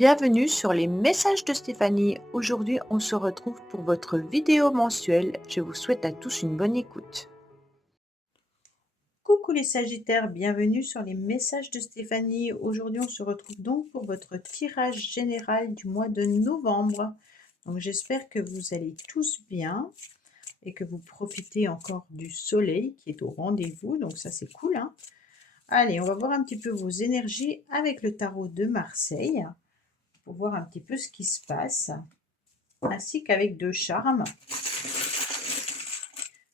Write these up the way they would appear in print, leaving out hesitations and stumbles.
Bienvenue sur les messages de Stéphanie. Aujourd'hui, on se retrouve pour votre vidéo mensuelle. Je vous souhaite à tous une bonne écoute. Coucou les Sagittaires, bienvenue sur les messages de Stéphanie. Aujourd'hui, on se retrouve donc pour votre tirage général du mois de novembre. Donc j'espère que vous allez tous bien et que vous profitez encore du soleil qui est au rendez-vous. Donc ça, c'est cool, hein. Allez, on va voir un petit peu vos énergies avec le tarot de Marseille pour voir un petit peu ce qui se passe, ainsi qu'avec deux charmes.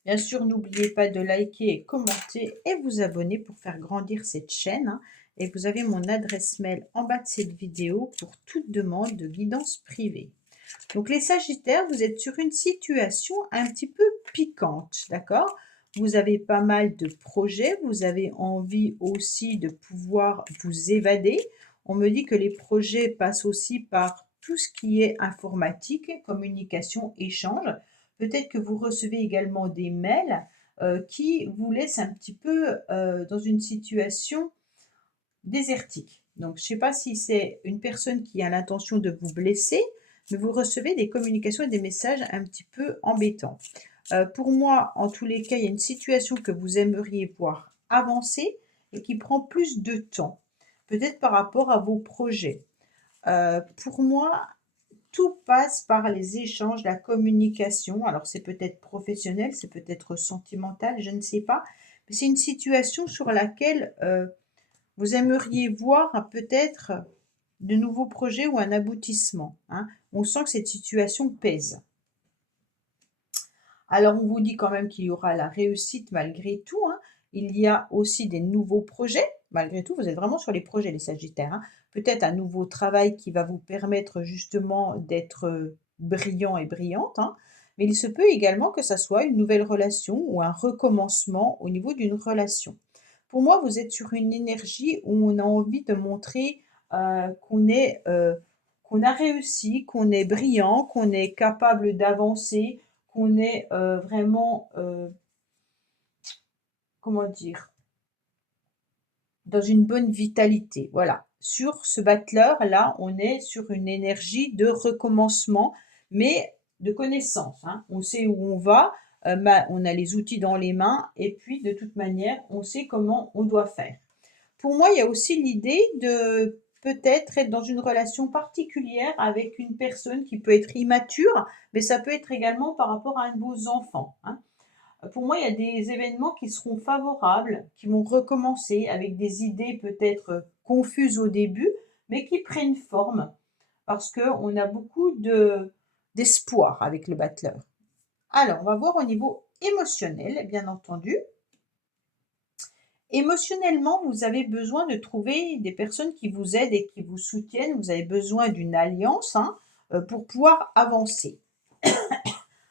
Bien sûr, n'oubliez pas de liker et commenter et vous abonner pour faire grandir cette chaîne, hein. Et vous avez mon adresse mail en bas de cette vidéo pour toute demande de guidance privée. Donc les Sagittaires, vous êtes sur une situation un petit peu piquante, d'accord? Vous avez pas mal de projets, vous avez envie aussi de pouvoir vous évader. On me dit que les projets passent aussi par tout ce qui est informatique, communication, échange. Peut-être que vous recevez également des mails qui vous laissent un petit peu dans une situation désertique. Donc, je ne sais pas si c'est une personne qui a l'intention de vous blesser, mais vous recevez des communications et des messages un petit peu embêtants. Pour moi, en tous les cas, il y a une situation que vous aimeriez voir avancer et qui prend plus de temps, peut-être par rapport à vos projets. Pour moi, tout passe par les échanges, la communication. Alors, c'est peut-être professionnel, c'est peut-être sentimental, je ne sais pas. Mais c'est une situation sur laquelle vous aimeriez voir peut-être de nouveaux projets ou un aboutissement, hein. On sent que cette situation pèse. Alors, on vous dit quand même qu'il y aura la réussite malgré tout, hein. Il y a aussi des nouveaux projets. Malgré tout, vous êtes vraiment sur les projets, les Sagittaires, hein. Peut-être un nouveau travail qui va vous permettre justement d'être brillant et brillante, hein. Mais il se peut également que ça soit une nouvelle relation ou un recommencement au niveau d'une relation. Pour moi, vous êtes sur une énergie où on a envie de montrer qu'on a réussi, qu'on est brillant, qu'on est capable d'avancer, qu'on est vraiment, comment dire? Dans une bonne vitalité, voilà. Sur ce battleur-là, on est sur une énergie de recommencement, mais de connaissance, hein. On sait où on va, on a les outils dans les mains et puis de toute manière, on sait comment on doit faire. Pour moi, il y a aussi l'idée de peut-être être dans une relation particulière avec une personne qui peut être immature, mais ça peut être également par rapport à un de vos enfants, hein. Pour moi, il y a des événements qui seront favorables, qui vont recommencer avec des idées peut-être confuses au début, mais qui prennent forme parce qu'on a beaucoup d'espoir avec le battleur. Alors, on va voir au niveau émotionnel, bien entendu. Émotionnellement, vous avez besoin de trouver des personnes qui vous aident et qui vous soutiennent. Vous avez besoin d'une alliance, hein, pour pouvoir avancer.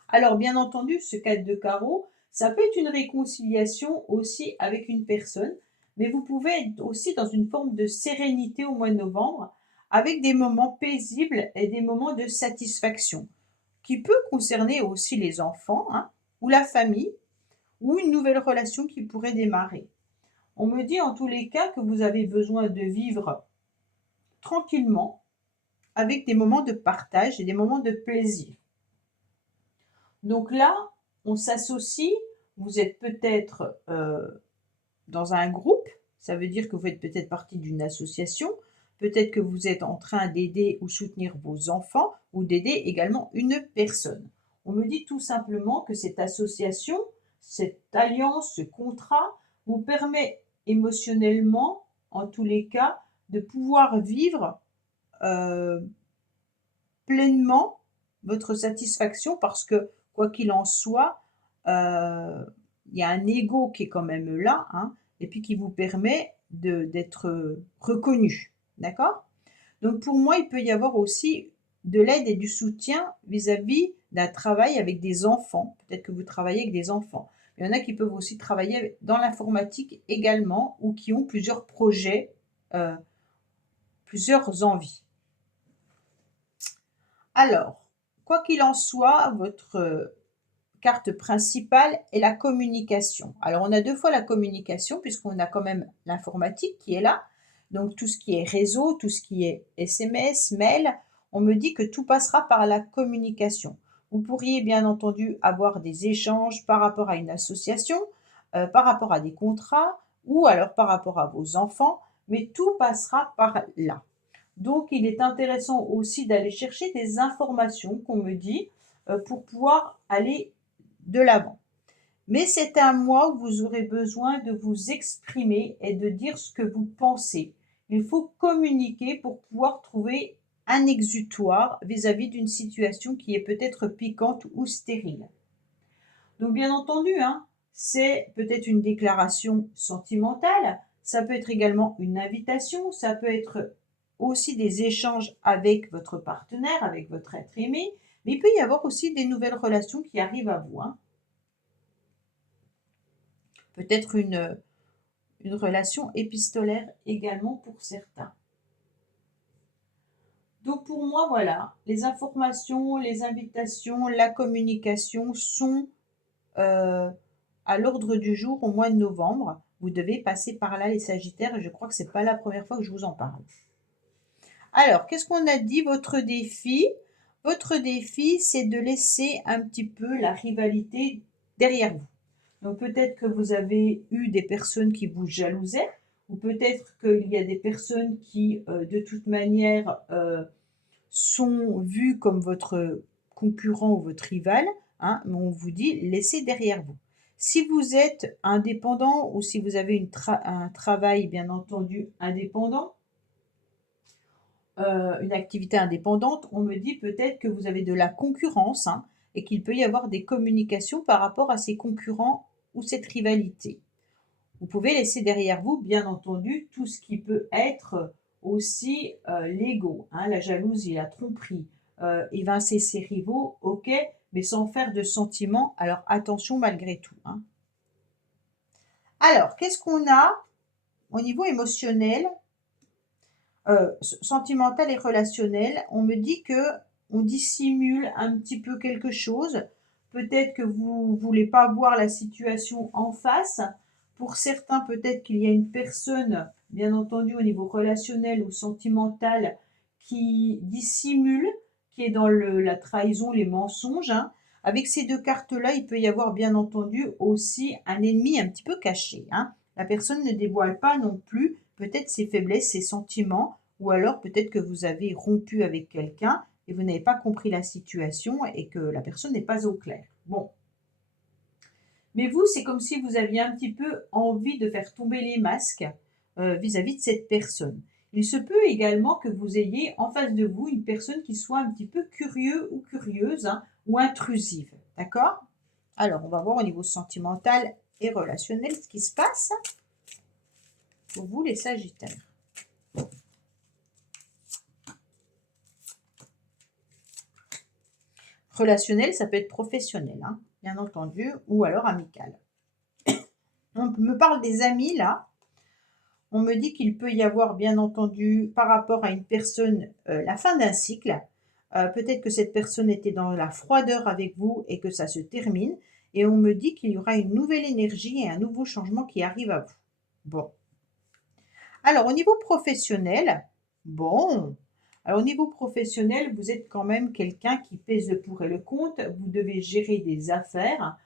Alors, bien entendu, ce 4 de carreau, ça peut être une réconciliation aussi avec une personne, mais vous pouvez être aussi dans une forme de sérénité au mois de novembre, avec des moments paisibles et des moments de satisfaction, qui peut concerner aussi les enfants, hein, ou la famille, ou une nouvelle relation qui pourrait démarrer. On me dit en tous les cas que vous avez besoin de vivre tranquillement, avec des moments de partage et des moments de plaisir. Donc là, on s'associe, vous êtes peut-être dans un groupe, ça veut dire que vous faites peut-être partie d'une association, peut-être que vous êtes en train d'aider ou soutenir vos enfants ou d'aider également une personne. On me dit tout simplement que cette association, cette alliance, ce contrat vous permet émotionnellement, en tous les cas, de pouvoir vivre pleinement votre satisfaction parce que, quoi qu'il en soit, il y a un ego qui est quand même là, hein, et puis qui vous permet d'être reconnu. D'accord? Donc pour moi, il peut y avoir aussi de l'aide et du soutien vis-à-vis d'un travail avec des enfants. Peut-être que vous travaillez avec des enfants. Il y en a qui peuvent aussi travailler dans l'informatique également ou qui ont plusieurs projets, plusieurs envies. Alors, quoi qu'il en soit, votre carte principale est la communication. Alors, on a 2 fois la communication puisqu'on a quand même l'informatique qui est là, Donc tout ce qui est réseau, tout ce qui est SMS, mail, on me dit que tout passera par la communication. Vous pourriez bien entendu avoir des échanges par rapport à une association, par rapport à des contrats ou alors par rapport à vos enfants, mais tout passera par là. Donc il est intéressant aussi d'aller chercher des informations qu'on me dit, pour pouvoir aller de l'avant. Mais c'est un mois où vous aurez besoin de vous exprimer et de dire ce que vous pensez. Il faut communiquer pour pouvoir trouver un exutoire vis-à-vis d'une situation qui est peut-être piquante ou stérile. Donc bien entendu, hein, c'est peut-être une déclaration sentimentale, ça peut être également une invitation, ça peut être aussi des échanges avec votre partenaire, avec votre être aimé, mais il peut y avoir aussi des nouvelles relations qui arrivent à vous, hein. Peut-être une relation épistolaire également pour certains. Donc pour moi, voilà, les informations, les invitations, la communication sont à l'ordre du jour au mois de novembre. Vous devez passer par là les Sagittaires et je crois que c'est pas la première fois que je vous en parle. Alors, qu'est-ce qu'on a dit votre défi? Votre défi, c'est de laisser un petit peu la rivalité derrière vous. Donc peut-être que vous avez eu des personnes qui vous jalousaient, ou peut-être qu'il y a des personnes qui, de toute manière, sont vues comme votre concurrent ou votre rival, hein, mais on vous dit laissez derrière vous. Si vous êtes indépendant ou si vous avez un travail bien entendu indépendant, une activité indépendante, on me dit peut-être que vous avez de la concurrence, hein, et qu'il peut y avoir des communications par rapport à ces concurrents ou cette rivalité. Vous pouvez laisser derrière vous, bien entendu, tout ce qui peut être aussi l'ego, hein, la jalousie, la tromperie, évincer ses rivaux, ok, mais sans faire de sentiments. Alors attention malgré tout, hein. Alors, qu'est-ce qu'on a au niveau émotionnel, sentimental et relationnel? On me dit que on dissimule un petit peu quelque chose. Peut-être que vous ne voulez pas voir la situation en face. Pour certains, peut-être qu'il y a une personne, bien entendu au niveau relationnel ou sentimental, qui dissimule, qui est dans la trahison, les mensonges, hein. Avec ces deux cartes-là, il peut y avoir bien entendu aussi un ennemi un petit peu caché, hein. La personne ne dévoile pas non plus peut-être ses faiblesses, ses sentiments, ou alors peut-être que vous avez rompu avec quelqu'un et vous n'avez pas compris la situation et que la personne n'est pas au clair. Bon, mais vous, c'est comme si vous aviez un petit peu envie de faire tomber les masques vis-à-vis de cette personne. Il se peut également que vous ayez en face de vous une personne qui soit un petit peu curieux ou curieuse, hein, ou intrusive. D'accord? Alors, on va voir au niveau sentimental et relationnel ce qui se passe pour vous, les Sagittaires. Relationnel, ça peut être professionnel, hein, bien entendu, ou alors amical. On me parle des amis, là. On me dit qu'il peut y avoir, bien entendu, par rapport à une personne, la fin d'un cycle. Peut-être que cette personne était dans la froideur avec vous et que ça se termine. Et on me dit qu'il y aura une nouvelle énergie et un nouveau changement qui arrive à vous. Bon. Alors, au niveau professionnel, bon. Alors, au niveau professionnel, vous êtes quand même quelqu'un qui pèse le pour et le contre. Vous devez gérer des affaires.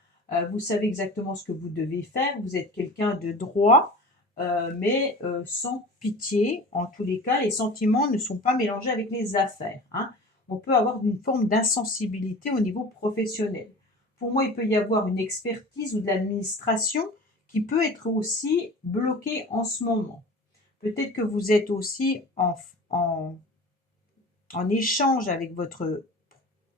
Vous savez exactement ce que vous devez faire. Vous êtes quelqu'un de droit, mais sans pitié. En tous les cas, les sentiments ne sont pas mélangés avec les affaires, hein. On peut avoir une forme d'insensibilité au niveau professionnel. Pour moi, il peut y avoir une expertise ou de l'administration qui peut être aussi bloquée en ce moment. Peut-être que vous êtes aussi en échange avec votre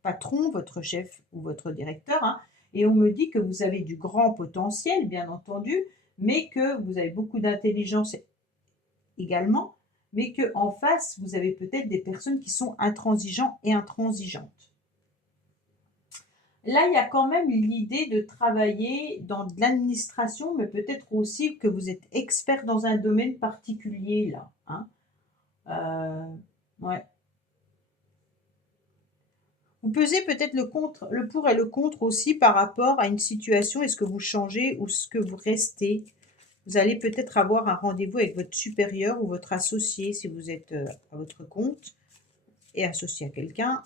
patron, votre chef ou votre directeur, hein, et on me dit que vous avez du grand potentiel, bien entendu, mais que vous avez beaucoup d'intelligence également, mais qu'en face, vous avez peut-être des personnes qui sont intransigeants et intransigeantes. Là, il y a quand même l'idée de travailler dans de l'administration, mais peut-être aussi que vous êtes expert dans un domaine particulier, là, hein. Ouais. Vous pesez peut-être le pour et le contre aussi par rapport à une situation. Est-ce que vous changez ou est-ce que vous restez? Vous allez peut-être avoir un rendez-vous avec votre supérieur ou votre associé si vous êtes à votre compte et associé à quelqu'un.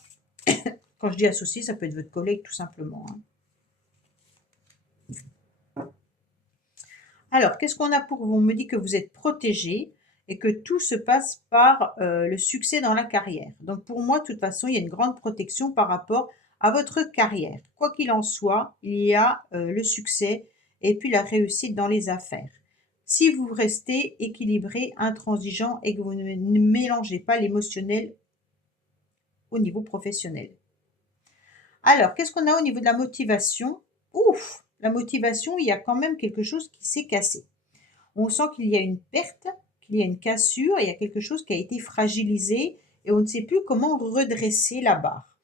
Quand je dis associé, ça peut être votre collègue tout simplement, hein. Alors, qu'est-ce qu'on a pour vous? On me dit que vous êtes protégé et que tout se passe par le succès dans la carrière. Donc pour moi, de toute façon, il y a une grande protection par rapport à votre carrière. Quoi qu'il en soit, il y a le succès et puis la réussite dans les affaires. Si vous restez équilibré, intransigeant et que vous ne mélangez pas l'émotionnel au niveau professionnel. Alors, qu'est-ce qu'on a au niveau de la motivation? Ouf! La motivation, il y a quand même quelque chose qui s'est cassé. On sent qu'il y a une perte, qu'il y a une cassure, il y a quelque chose qui a été fragilisé et on ne sait plus comment redresser la barre.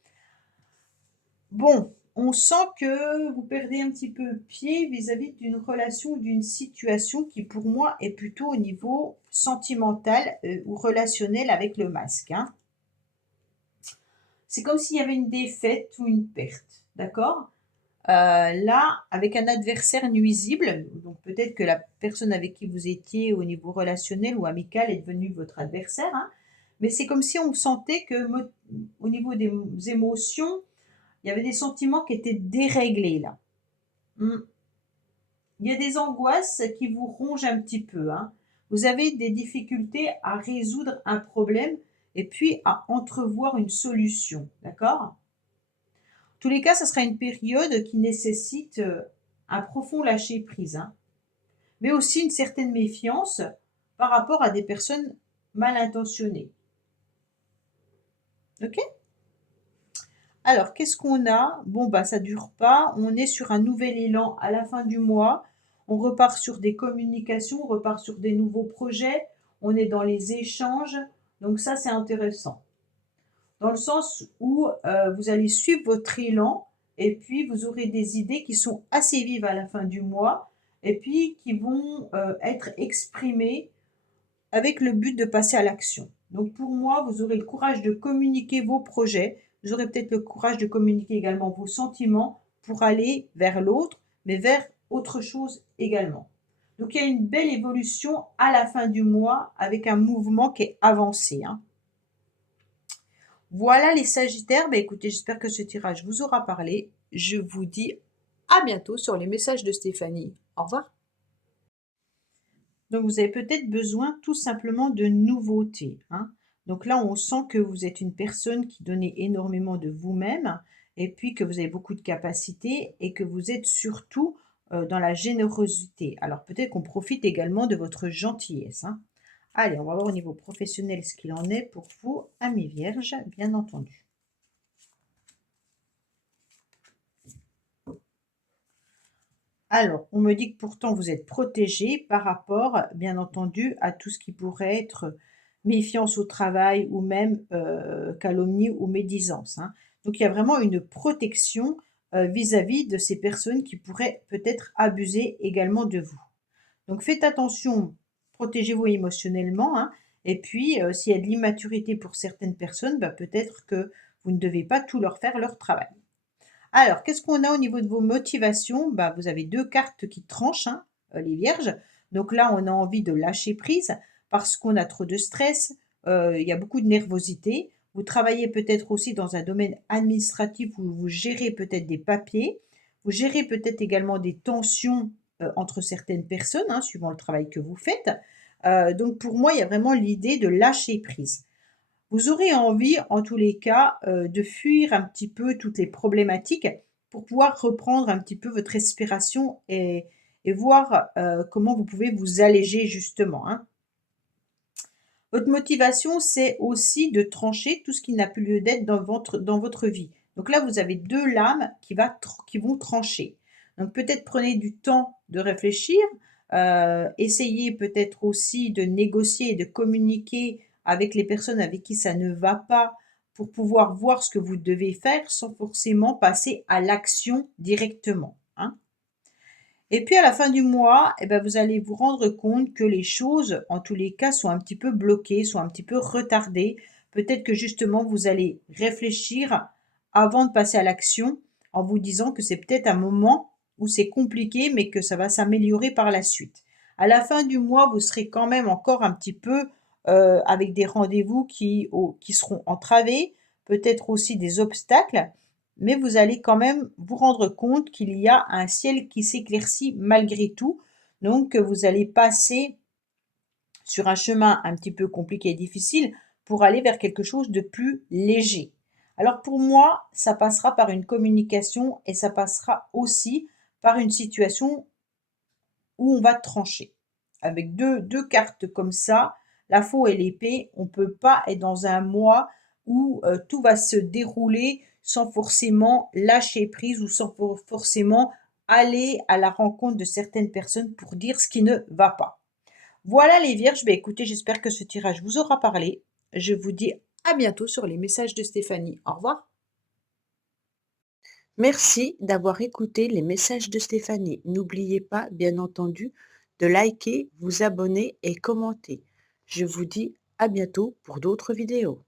Bon, on sent que vous perdez un petit peu pied vis-à-vis d'une relation ou d'une situation qui pour moi est plutôt au niveau sentimental ou relationnel avec le masque, hein. C'est comme s'il y avait une défaite ou une perte, d'accord? Là, avec un adversaire nuisible, donc peut-être que la personne avec qui vous étiez au niveau relationnel ou amical est devenue votre adversaire, hein, mais c'est comme si on sentait que au niveau des émotions, il y avait des sentiments qui étaient déréglés là. Mmh. Il y a des angoisses qui vous rongent un petit peu, hein. Vous avez des difficultés à résoudre un problème et puis à entrevoir une solution, d'accord? Tous les cas, ça sera une période qui nécessite, un profond lâcher prise, hein, mais aussi une certaine méfiance par rapport à des personnes mal intentionnées. OK? Alors, qu'est-ce qu'on a? Bon, bah, ça dure pas. On est sur un nouvel élan à la fin du mois. On repart sur des communications, on repart sur des nouveaux projets. On est dans les échanges. Donc ça, c'est intéressant. Dans le sens où vous allez suivre votre élan et puis vous aurez des idées qui sont assez vives à la fin du mois et puis qui vont être exprimées avec le but de passer à l'action. Donc pour moi, vous aurez le courage de communiquer vos projets, vous aurez peut-être le courage de communiquer également vos sentiments pour aller vers l'autre, mais vers autre chose également. Donc il y a une belle évolution à la fin du mois avec un mouvement qui est avancé, hein. Voilà les Sagittaires. Bah, écoutez, j'espère que ce tirage vous aura parlé. Je vous dis à bientôt sur les messages de Stéphanie. Au revoir. Donc vous avez peut-être besoin tout simplement de nouveautés, hein. Donc là, on sent que vous êtes une personne qui donnait énormément de vous-même et puis que vous avez beaucoup de capacités et que vous êtes surtout dans la générosité. Alors peut-être qu'on profite également de votre gentillesse, hein. Allez, on va voir au niveau professionnel ce qu'il en est pour vous, amis vierges, bien entendu. Alors, on me dit que pourtant vous êtes protégé par rapport, bien entendu, à tout ce qui pourrait être méfiance au travail ou même calomnie ou médisance, hein. Donc, il y a vraiment une protection vis-à-vis de ces personnes qui pourraient peut-être abuser également de vous. Donc, faites attention, protégez-vous émotionnellement, hein. Et puis, s'il y a de l'immaturité pour certaines personnes, bah, peut-être que vous ne devez pas tout leur faire leur travail. Alors, qu'est-ce qu'on a au niveau de vos motivations? Bah, vous avez 2 cartes qui tranchent, hein, les vierges. Donc là, on a envie de lâcher prise parce qu'on a trop de stress, il y a beaucoup de nervosité. Vous travaillez peut-être aussi dans un domaine administratif où vous gérez peut-être des papiers. Vous gérez peut-être également des tensions, entre certaines personnes, hein, suivant le travail que vous faites. Donc pour moi, il y a vraiment l'idée de lâcher prise. Vous aurez envie, en tous les cas, de fuir un petit peu toutes les problématiques pour pouvoir reprendre un petit peu votre respiration et voir, comment vous pouvez vous alléger justement, hein. Votre motivation, c'est aussi de trancher tout ce qui n'a plus lieu d'être dans votre vie. Donc là, vous avez 2 lames qui vont trancher. Donc peut-être prenez du temps de réfléchir, essayez peut-être aussi de négocier et de communiquer avec les personnes avec qui ça ne va pas, pour pouvoir voir ce que vous devez faire sans forcément passer à l'action directement, hein. Et puis à la fin du mois, eh ben, vous allez vous rendre compte que les choses, en tous les cas, sont un petit peu bloquées, sont un petit peu retardées. Peut-être que justement, vous allez réfléchir avant de passer à l'action en vous disant que c'est peut-être un moment où c'est compliqué, mais que ça va s'améliorer par la suite. À la fin du mois, vous serez quand même encore un petit peu avec des rendez-vous qui seront entravés, peut-être aussi des obstacles, mais vous allez quand même vous rendre compte qu'il y a un ciel qui s'éclaircit malgré tout. Donc, vous allez passer sur un chemin un petit peu compliqué et difficile pour aller vers quelque chose de plus léger. Alors pour moi, ça passera par une communication et ça passera aussi par une situation où on va trancher. Avec deux cartes comme ça, la faux et l'épée, on ne peut pas être dans un mois où tout va se dérouler sans forcément lâcher prise ou sans forcément aller à la rencontre de certaines personnes pour dire ce qui ne va pas. Voilà les vierges, bah écoutez, j'espère que ce tirage vous aura parlé. Je vous dis à bientôt sur les messages de Stéphanie. Au revoir. Merci d'avoir écouté les messages de Stéphanie. N'oubliez pas, bien entendu, de liker, vous abonner et commenter. Je vous dis à bientôt pour d'autres vidéos.